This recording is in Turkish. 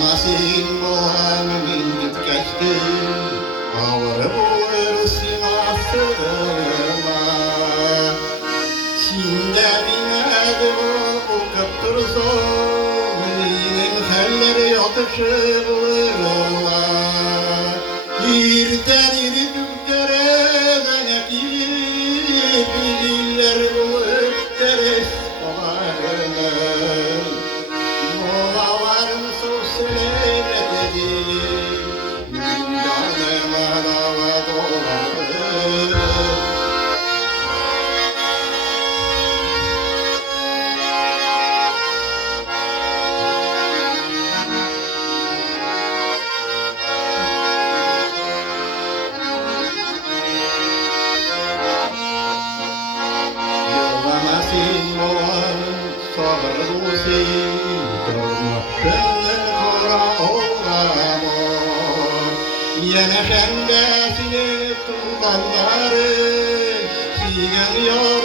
Yolamasin boğanın gitkeşti, ağır bulur sinasıma. Şimdi binedi bu kaptırson, minin halleri yatışırlar. Yirden iri dükkere denekir, bilirler bulur teres kolarına. Moğalarım sosyeletedi, canıma dava dolanır. Yolamasin moğan sabırlısı, durmaktan kora olamam. Yine şendesini tutanları, sigen yok.